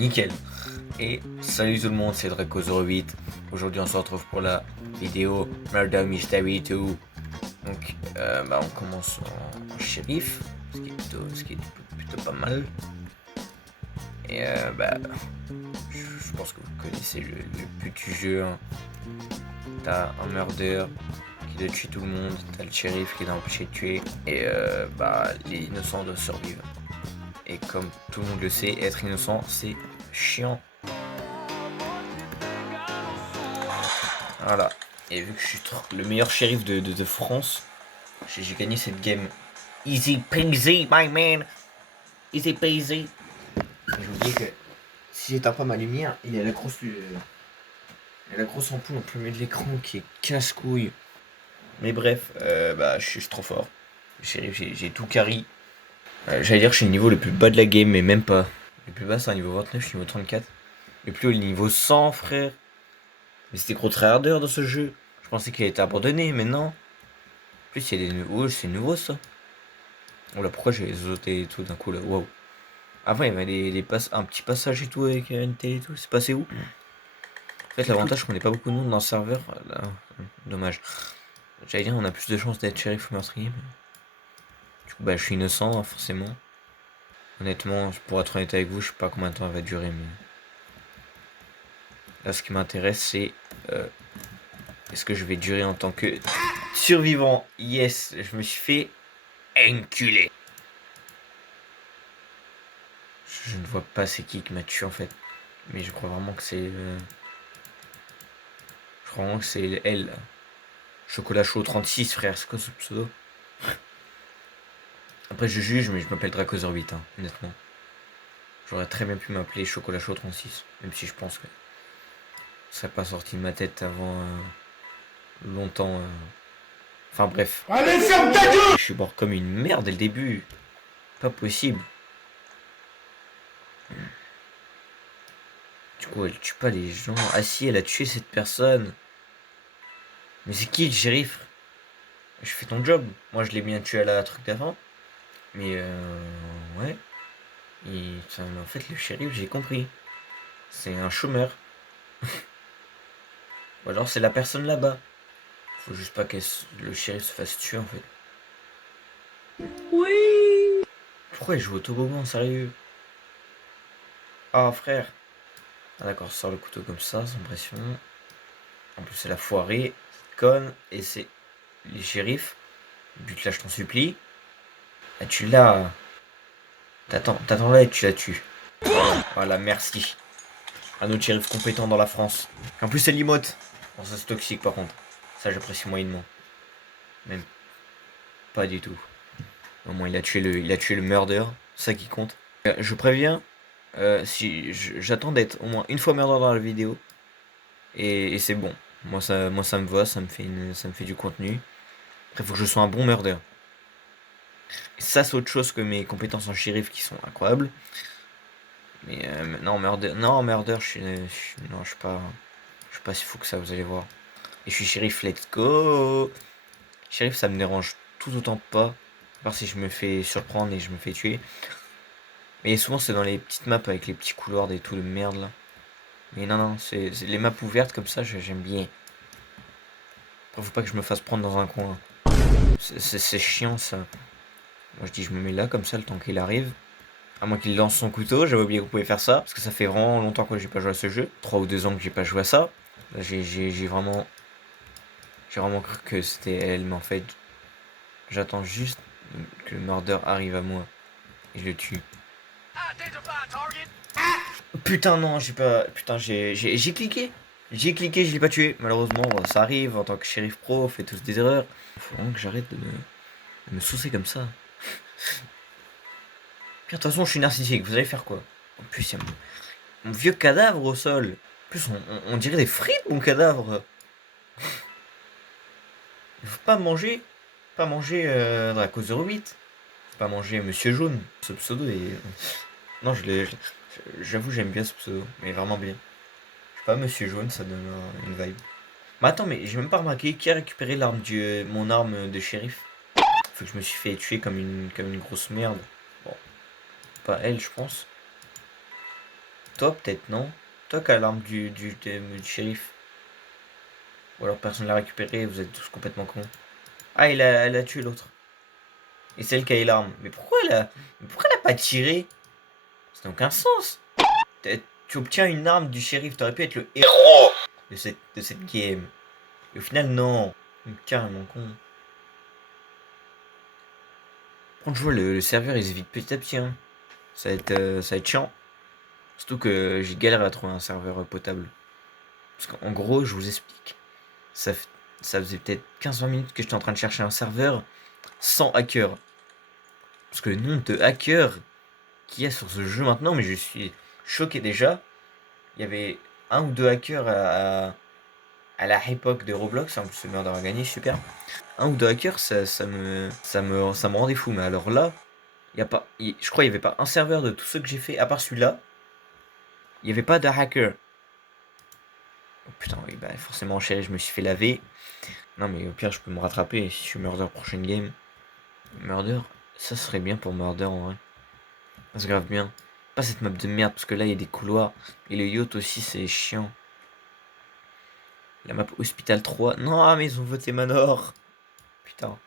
nickel. Et salut tout le monde, c'est Draco08. Aujourd'hui on se retrouve pour la vidéo Murder Mystery 2. Donc on commence en shérif, ce qui est plutôt pas mal. Et je pense que vous connaissez le but du jeu. Hein. T'as un murder qui doit tuer tout le monde, t'as le shérif qui doit empêcher de tuer, et les innocents doivent survivre. Et comme tout le monde le sait, être innocent c'est chiant. Voilà. Et vu que je suis le meilleur shérif de France, j'ai gagné cette game. Easy peasy, my man. Easy peasy. J'ai oublié que si j'éteins pas ma lumière, il y a la grosse ampoule en plein milieu de l'écran qui est casse-couille. Mais bref, je suis trop fort. Le shérif, j'ai tout carry. J'allais dire que je suis le niveau le plus bas de la game, mais même pas. Le plus bas c'est un niveau 29, je suis niveau 34. Le plus haut, le niveau 100, frère. Mais c'était gros tryharder dans ce jeu. Je pensais qu'il a été abandonné, mais non. En plus, il y a des nouveaux. C'est nouveau ça. Oh là, pourquoi j'ai sauté et tout d'un coup là? Waouh. Avant, il y avait un petit passage et tout avec une télé et tout. C'est passé où? En fait, l'avantage, c'est qu'on n'est pas beaucoup de monde dans le serveur. Là, dommage. J'allais dire, on a plus de chances d'être shérif ou meurtrier. Mais... Du coup, je suis innocent, hein, forcément. Honnêtement, pour être honnête avec vous, je sais pas combien de temps elle va durer, mais. Là, ce qui m'intéresse, c'est. Est-ce que je vais durer en tant que survivant? Yes, je me suis fait enculer. Je ne vois pas c'est qui m'a tué en fait. Mais je crois vraiment que c'est. Je crois vraiment que c'est elle. Chocolat chaud 36, frère, c'est quoi ce pseudo? Après, je juge, mais je m'appelle Draco08, hein, honnêtement. J'aurais très bien pu m'appeler Chocolat chaud 36. Même si je pense que ça serait pas sorti de ma tête avant longtemps. Enfin bref. Allez, ferme ta gueule! Je suis mort comme une merde dès le début. Pas possible. Du coup, elle tue pas les gens. Ah si, elle a tué cette personne. Mais c'est qui le shérif? Je fais ton job. Moi, je l'ai bien tué à la truc d'avant. Mais ouais. En fait, le shérif, j'ai compris. C'est un chômeur. Ou alors c'est la personne là-bas. Faut juste pas que le shérif se fasse tuer en fait. Oui. Pourquoi il joue au toboggan, sérieux? Ah frère. Ah d'accord, sort le couteau comme ça, sans pression. En plus c'est la foirée, conne, et c'est les shérifs. But là, je t'en supplie. Ah tu l'as. T'attends là et tu la tues. Voilà, merci. Un autre shérif compétent dans la France. En plus c'est l'imote. Bon ça c'est toxique par contre. Ça j'apprécie moyennement. Même pas du tout. Au moins il a tué le murder. Ça qui compte. Je préviens. Si j'attends d'être au moins une fois murder dans la vidéo. Et c'est bon. Moi ça me va, ça me fait du contenu. Après faut que je sois un bon murder. Et ça c'est autre chose que mes compétences en shérif qui sont incroyables. Mais non murder je suis pas si fou que ça, vous allez voir. Et je suis shérif, let's go. Shérif ça me dérange tout autant pas. À part si je me fais surprendre et je me fais tuer. Mais souvent c'est dans les petites maps avec les petits couloirs et tout de merde là. Mais non, c'est les maps ouvertes comme ça, j'aime bien. Après, faut pas que je me fasse prendre dans un coin. C'est chiant ça. Moi je dis, je me mets là comme ça le temps qu'il arrive. À moins qu'il lance son couteau, j'avais oublié que vous pouvez faire ça. Parce que ça fait vraiment longtemps que j'ai pas joué à ce jeu. 3 ou 2 ans que j'ai pas joué à ça. Là, j'ai vraiment cru que c'était elle, mais en fait, j'attends juste que le murder arrive à moi. Et je le tue. Putain non, j'ai pas. Putain j'ai cliqué. J'ai cliqué, je l'ai pas tué. Malheureusement, ça arrive, en tant que shérif pro, on fait tous des erreurs. Faut vraiment que j'arrête de me saucer comme ça. Puis de toute façon, je suis narcissique, vous allez faire quoi? En plus, il y a mon vieux cadavre au sol. En plus, on dirait des frites, mon cadavre. Il faut pas manger. Pas manger Draco 08. Faut pas manger Monsieur Jaune. Ce pseudo est. Non, j'avoue, j'aime bien ce pseudo, mais vraiment bien. Je sais pas, Monsieur Jaune, ça donne une vibe. Mais attends, mais j'ai même pas remarqué qui a récupéré mon arme de shérif. Faut que je me suis fait tuer comme une grosse merde. Bon, pas elle, je pense. toi peut-être, non? Toi qui as l'arme du shérif. Ou alors personne l'a récupéré, vous êtes tous complètement cons. Ah, elle a tué l'autre. Et celle qui a l'arme. Mais pourquoi elle a pas tiré? Ça n'a aucun sens. Tu obtiens une arme du shérif, t'aurais pu être le héros de cette game. Et au final, non. Carrément con. Par contre, je vois le serveur il se vide petit à petit. Hein. Ça va être chiant. Surtout que j'ai galéré à trouver un serveur potable. Parce qu'en gros, je vous explique. Ça, ça faisait peut-être 15-20 minutes que j'étais en train de chercher un serveur sans hacker. Parce que le nombre de hackers qu'il y a sur ce jeu maintenant, mais je suis choqué déjà. Il y avait un ou deux hackers à la époque de Roblox. En plus, ce Murder a gagné, super. Un ou deux hackers, ça me rendait fou. Mais alors là, je crois qu'il n'y avait pas un serveur de tous ceux que j'ai fait, à part celui-là. Il n'y avait pas de hacker. Oh, putain, oui, bah forcément, chérie, je me suis fait laver. Non, mais au pire, je peux me rattraper si je suis Murder prochaine game. Murder, ça serait bien pour Murder en vrai. Ça se grave bien. Pas cette map de merde, parce que là, il y a des couloirs. Et le yacht aussi, c'est chiant. La map Hospital 3. Non, mais ils ont voté Manor. Putain.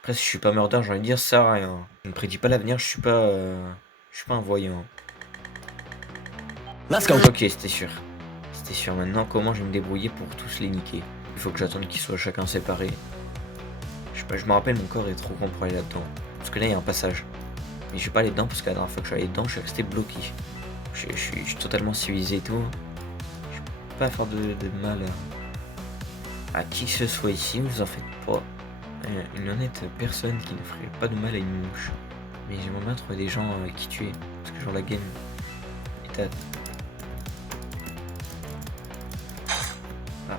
Après, si je suis pas Murder, j'ai envie de dire ça sert à rien. Je ne prédis pas l'avenir, je suis pas un voyant. Let's go. Ok, c'était sûr. C'était sûr. Maintenant, comment je vais me débrouiller pour tous les niquer? Il faut que j'attende qu'ils soient chacun séparés. Je sais pas, je me rappelle, mon corps est trop grand pour aller là-dedans. Parce que là, il y a un passage. Mais je vais pas aller dedans parce que la dernière fois que je suis allé dedans, je suis resté bloqué. Je suis totalement civilisé et tout. Je peux pas faire de mal à qui que ce soit ici, vous en faites pas. Une honnête personne qui ne ferait pas de mal à une mouche. Mais j'aimerais bien trouver des gens qui tuer. Parce que genre la game est à... Ah.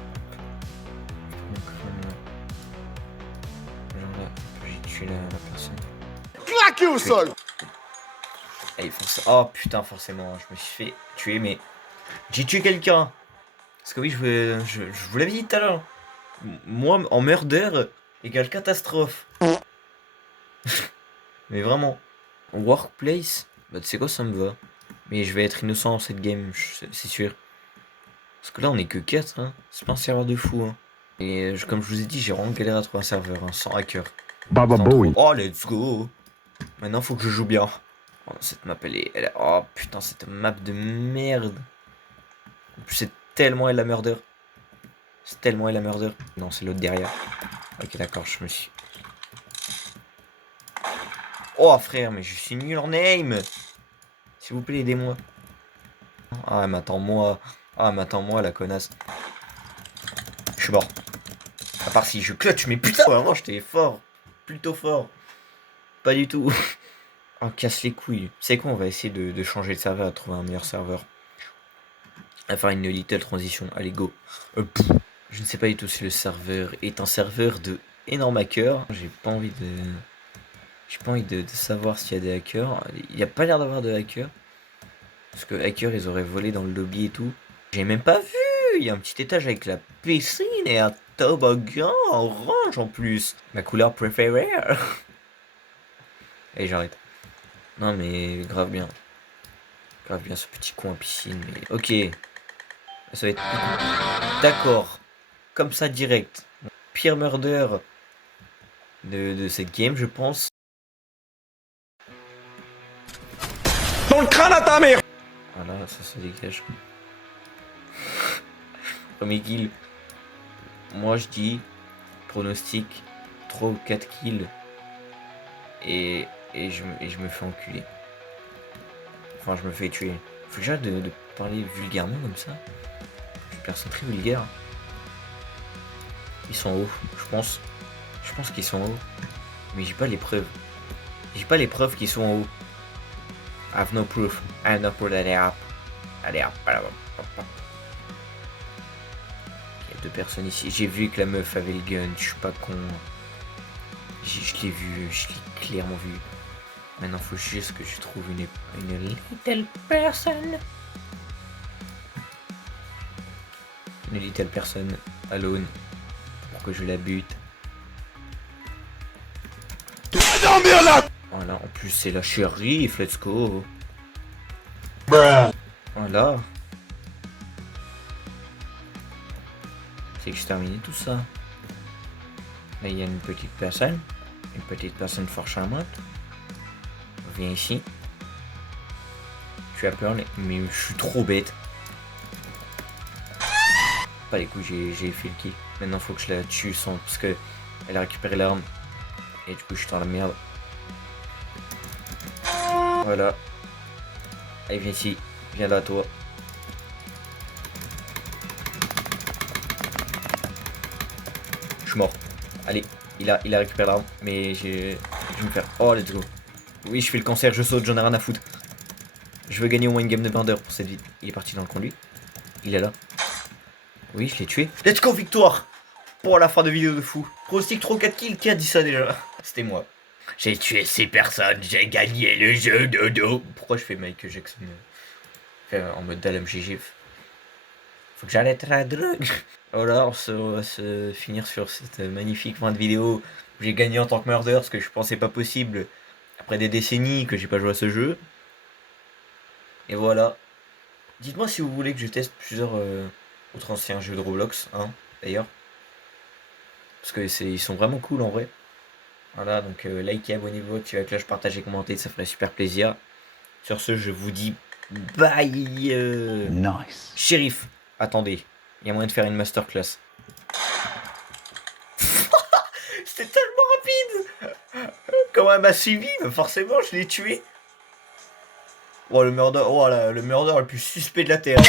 Genre là, j'ai tué la personne. Claqué au sol. Allez, oh putain, forcément, je me suis fait tuer, mais j'ai tué quelqu'un. Parce que oui, je vous l'avais dit tout à l'heure. Moi, en murder, égale catastrophe. Mais vraiment. Workplace, bah tu sais quoi, ça me va. Mais je vais être innocent dans cette game, c'est sûr. Parce que là, on est que 4, hein. C'est pas un serveur de fou, hein. Et comme je vous ai dit, j'ai vraiment galéré à trouver un serveur, hein, sans hacker. Baba Bowie. Oh, let's go. Maintenant, faut que je joue bien. Oh, cette map, oh putain, cette map de merde. En plus, c'est tellement elle la murder. C'est tellement elle la murder. Non, c'est l'autre derrière. Ok, d'accord, je me suis... Oh, frère, mais je suis nul en aim. S'il vous plaît, aidez-moi. Ah, elle m'attend moi. Ah, elle m'attend moi, la connasse. Je suis mort. À part si je clutch, mais putain, vraiment, j'étais fort. Plutôt fort. Pas du tout. Oh, casse les couilles. C'est quoi, on va essayer de changer de serveur, à trouver un meilleur serveur. À faire une little transition. Allez, go. Je ne sais pas du tout si le serveur est un serveur de énorme hacker. J'ai pas envie de savoir s'il y a des hackers. Il n'y a pas l'air d'avoir de hackers. Parce que hackers, ils auraient volé dans le lobby et tout. J'ai même pas vu. Il y a un petit étage avec la piscine et un toboggan orange en plus. Ma couleur préférée. Allez, j'arrête. Non, mais grave bien. Grave bien ce petit coin piscine. Mais... Ok. Ça va être... D'accord. Comme ça, direct. Pire murder de cette game, je pense. Dans le crâne à ta mère. Voilà, ça se dégage. Premier kill. Moi, je dis pronostic 3 ou 4 kills. Et je me fais enculer. Enfin, je me fais tuer. Faut que j'arrête de parler vulgairement comme ça. Je suis une personne très vulgaire. Ils sont hauts, je pense. Je pense qu'ils sont hauts. Mais j'ai pas les preuves. J'ai pas les preuves qu'ils sont en haut. I have no proof. I have no proof that they are up. Allez, hop. Il y a 2 personnes ici. J'ai vu que la meuf avait le gun. Je suis pas con. Je l'ai vu. Je l'ai clairement vu. Maintenant, faut juste que je trouve une little person. Une little person alone. Pour que je la bute. Voilà, en plus c'est la shérif, let's go. Bruh. Oh Voilà. C'est que je terminé tout ça. Là, il y a une petite personne. Une petite personne fort charmante. Viens ici. Tu as peur, mais je suis trop bête. Pas les coups, j'ai fait le kill. Maintenant, faut que je la tue sans... parce que elle a récupéré l'arme. Et du coup, je suis dans la merde. Voilà. Allez, viens ici. Viens là, toi. Je suis mort. Allez, il a récupéré l'arme. Mais je vais me faire... Oh, let's go. Oui, je fais le cancer, je saute, j'en ai rien à foutre. Je veux gagner au moins une game de Burner pour cette vie. Il est parti dans le conduit. Il est là. Oui, je l'ai tué. Let's go, victoire! Pour la fin de vidéo de fou. Pronostic 3-4 kills, qui a dit ça déjà? C'était moi. J'ai tué 6 personnes, j'ai gagné le jeu de dos. Pourquoi je fais Michael Jackson en mode d'LMGG? Faut que j'arrête la drogue. Voilà, on va se finir sur cette magnifique fin de vidéo. J'ai gagné en tant que murder, ce que je pensais pas possible. Après des décennies que j'ai pas joué à ce jeu. Et voilà. Dites-moi si vous voulez que je teste plusieurs autres anciens jeux de Roblox, hein, d'ailleurs. Parce que ils sont vraiment cool en vrai. Voilà, donc likez, abonnez-vous, activez la cloche, partagez, commentez, ça ferait super plaisir. Sur ce, je vous dis bye. Nice. Shérif, attendez, il y a moyen de faire une masterclass. C'était tellement rapide. Quand elle m'a suivi, bah forcément, je l'ai tué. Oh, le murder, oh là, le murder le plus suspect de la Terre.